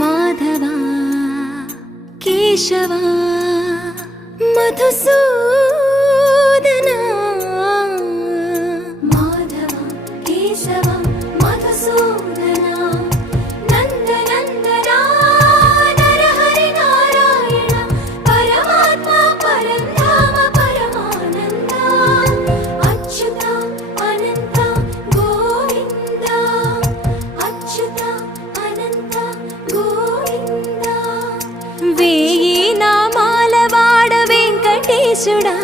మాధవా కేశవా మధుసూదనా మాధవ కేశవ మధుసూదనా నందనందనా నరహరి నారాయణ పరమాత్మ పరంధామ పరమానంద అచ్యుత అనంత గోవింద అచ్యుత అనంత గోవింద వేయి నామాల వాడ వెంకటేశుడా